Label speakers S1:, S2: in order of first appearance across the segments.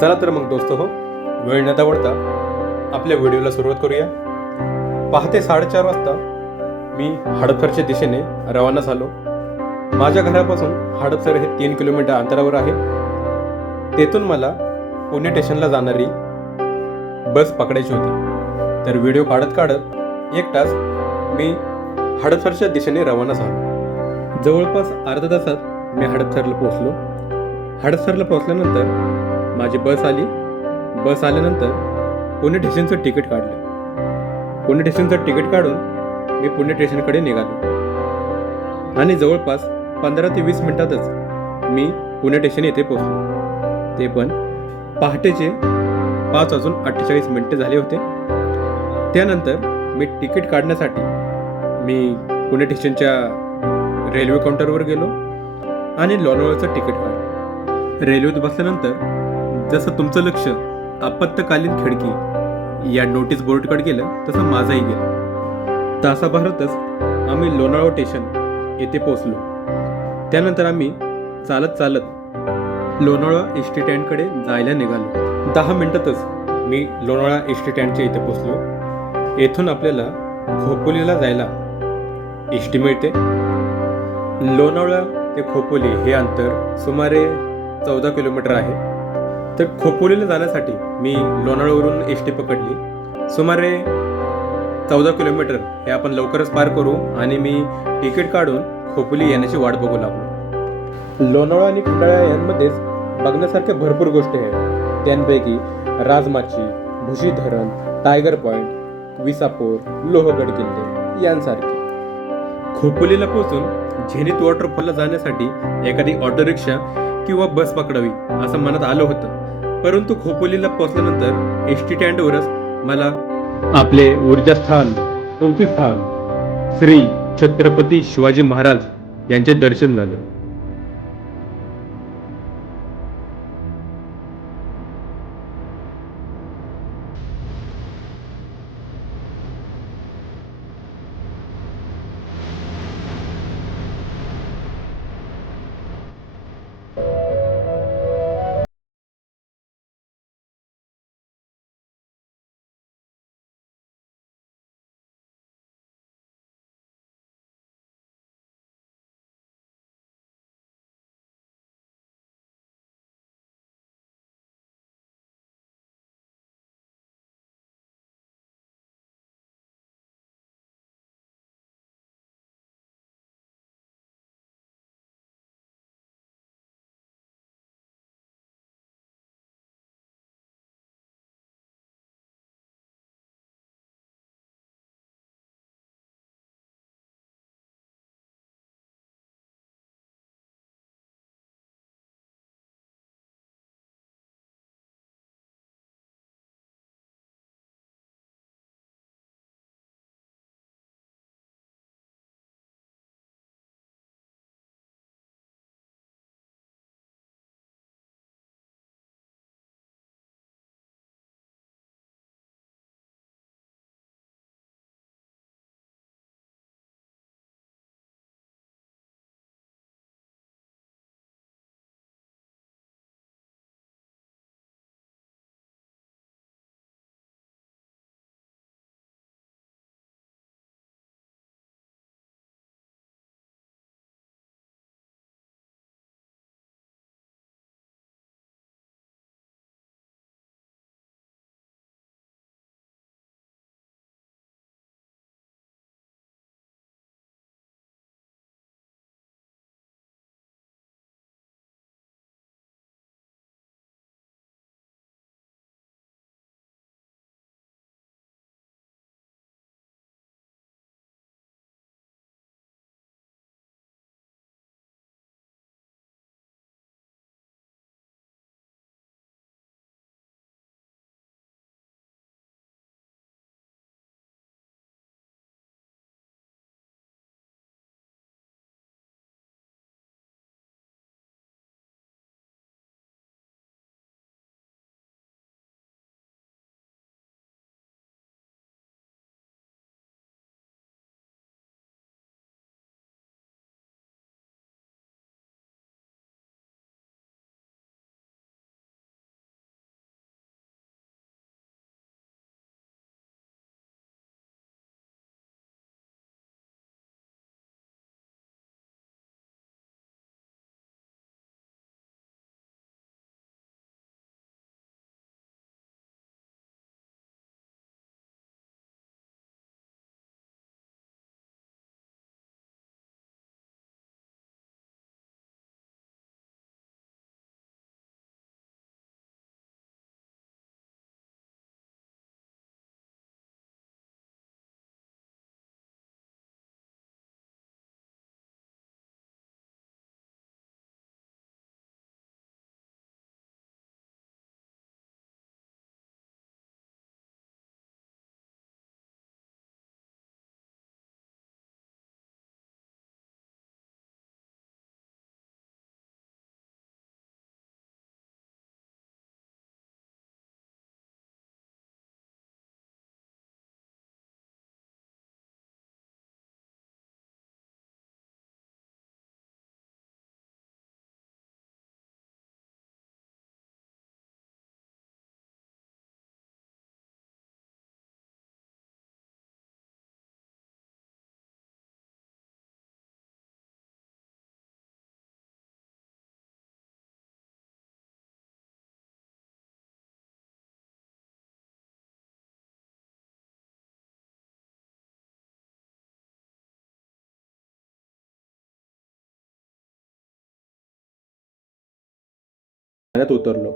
S1: चला तर मग दोस्त हो वेळ न दवडता आपल्या व्हिडिओला सुरुवात करूया. पहाटे साडेचार वाजता मी हडपसरच्या दिशेने रवाना झालो. माझ्या घरापासून हडपसर हे तीन किलोमीटर अंतरावर आहे. तेथून मला पुणे स्टेशनला जाणारी बस पकडायची होती. तर व्हिडिओ काढत काढत एक तास मी हडपसरच्या दिशेने रवाना झालो. जवळपास अर्धा तासात मी हडपसरला पोहोचलो. हडपसरला पोहोचल्यानंतर माझी बस आली. बस आल्यानंतर पुणे स्टेशनचं तिकीट काढलं. पुणे स्टेशनचं तिकीट काढून मी पुणे स्टेशनकडे निघालो. आणि जवळपास पंधरा ते वीस मिनिटातच मी पुणे स्टेशन येथे पोहोचलो. ते पण पहाटेचे पाच वाजून अठ्ठेचाळीस मिनटे झाले होते. त्यानंतर मी तिकीट काढण्यासाठी मी पुणे स्टेशनच्या रेल्वे काउंटरवर गेलो आणि लोणावळ्याचं तिकीट काढलं. रेल्वेत बसल्यानंतर जसं तुमचं लक्ष आपत्तकालीन खिडकी या नोटीस बोर्डकडे गेलं तसं माझंही गेलं. तासाभरातच आम्ही लोणावळा स्टेशन येथे पोचलो त्यानंतर आम्ही चालत चालत लोणावळा एस टी स्टँडकडे जायला निघालो. दहा मिनटातच मी लोणावळा एस टी स्टँडच्या इथे पोचलो येथून आपल्याला खोपोलीला जायला एस टी मिळते. लोणावळा ते खोपोली हे अंतर सुमारे चौदा किलोमीटर आहे. तर खोपोलीला जाण्यासाठी मी लोणावळवरून एस टी पकडली. सुमारे चौदा किलोमीटर हे आपण लवकरच पार करू आणि मी तिकीट काढून खोपोली येण्याची वाट बघू लागलो. लोणावळा आणि खंडाळा यांमध्येच बघण्यासारख्या भरपूर गोष्टी आहेत. त्यांपैकी राजमाची भुशी धरण टायगर पॉइंट विसापूर लोहगड किल्ले यांसारखे. खोपोलीला पोहोचून झेनित वॉटरफॉलला जाण्यासाठी एखादी ऑटो रिक्षा किंवा बस पकडावी असं मनात आलं होतं. परंतु खोपोलीला पोहोचल्यानंतर एस टी स्टँडवरच मला आपले ऊर्जास्थान स्थान श्री छत्रपती शिवाजी महाराज यांचे दर्शन झालं. पाण्यात उतरलो.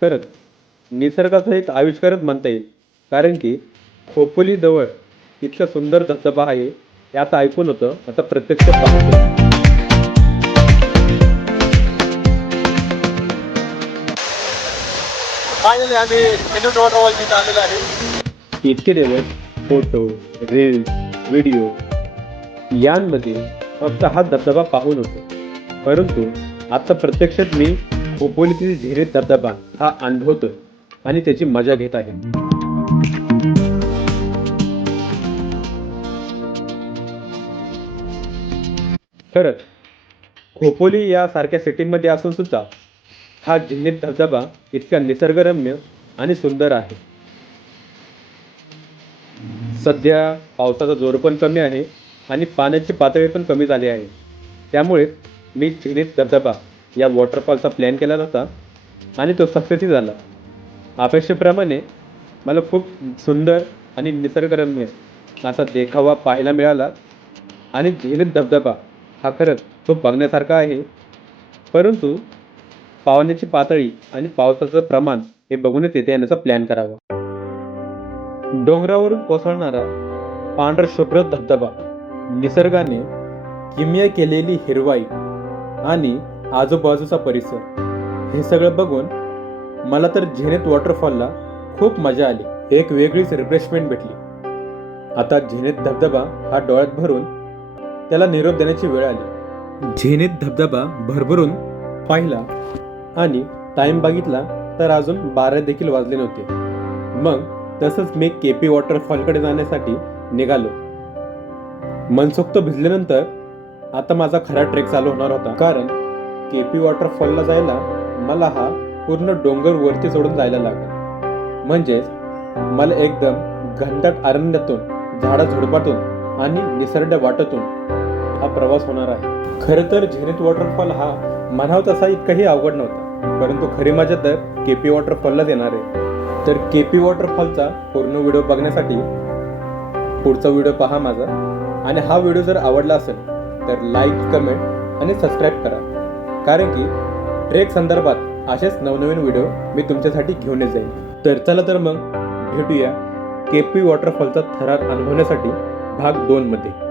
S1: खरंच निसर्गाचा एक आविष्कारच म्हणता येईल. कारण की खोपोली जवळ इतका सुंदर धबधबा आहे हे आता ऐकून होतं आता प्रत्यक्ष पाहतो.
S2: फायनली आम्ही इंडोर वॉटरफॉल तिथे आलेलो आहे.
S1: इतके दिवस फोटो रील्स व्हिडिओ यांमध्ये फक्त हा धबधबा पाहून होतो. परंतु आता प्रत्यक्षात मी खोपोलीतील झिरे धबधबा हा अनुभवतोय आणि त्याची मजा घेत आहे. खरंच खोपोली यासारख्या सिटीमध्ये असून सुद्धा हा झिन्नीत धबधबा इतका निसर्गरम्य आणि सुंदर आहे. सध्या पावसाचा जोर पण कमी आहे आणि पाण्याची पातळी पण कमी झाली आहे. त्यामुळे मी चिनीत धबधबा या वॉटरफॉलचा प्लॅन केला होता आणि तो सक्सेसही झाला. अपेक्षेप्रमाणे मला खूप सुंदर आणि निसर्गरम्य असा देखावा पाहायला मिळाला आणि झिनीत धबधबा हा खरंच खूप बघण्यासारखा आहे. परंतु पाण्याची पातळी आणि पावसाचं प्रमाण हे बघूनच येथे येण्याचा प्लॅन करावा. डोंगरावरून कोसळणारा पांढरा शुभ्र धबधबा निसर्गाने किमया केलेली हिरवाई आणि आजूबाजूचा परिसर हे सगळं बघून मला तर झेनेत वॉटरफॉलला खूप मजा आली. एक वेगळीच रिफ्रेशमेंट भेटली. आता झेनेत धबधबा हा डोळ्यात भरून त्याला निरोप देण्याची वेळ आली. झेनेत धबधबा भरभरून पाहिला आणि टाईम बघितला तर अजून बारा देखील वाजले नव्हते. मग तसंच मी केपी वॉटरफॉलकडे जाण्यासाठी निघालो. मनसोक्त भिजल्यानंतर आता माझा खरा ट्रेक चालू होणार होता. कारण केपी वॉटरफॉलला जायला मला हा पूर्ण डोंगर वरती सोडून जायला लागला. म्हणजेच मला एकदम घंटक अरण्यातून झाडाझुडपातून आणि निसर्ग वाटतून हा प्रवास होणार आहे. खरं तर झेनित वॉटरफॉल हा म्हणाव तसा इतकाही अवघड नव्हता. परंतु खरी मजा तर के पी वॉटरफॉललाच येणार आहे. तर के पी वॉटरफॉलचा पूर्ण व्हिडिओ बघण्यासाठी पुढचा व्हिडिओ पहा माझा. आणि हा व्हिडिओ जर आवडला असेल तर लाईक कमेंट आणि सबस्क्राईब करा. कारण की ट्रेक संदर्भात असेच नवनवीन व्हिडिओ मी तुमच्यासाठी घेऊन येत जाईल तर चला तर मग भेटूया के पी वॉटरफॉलचा थरार अनुभवण्यासाठी भाग दोनमध्ये.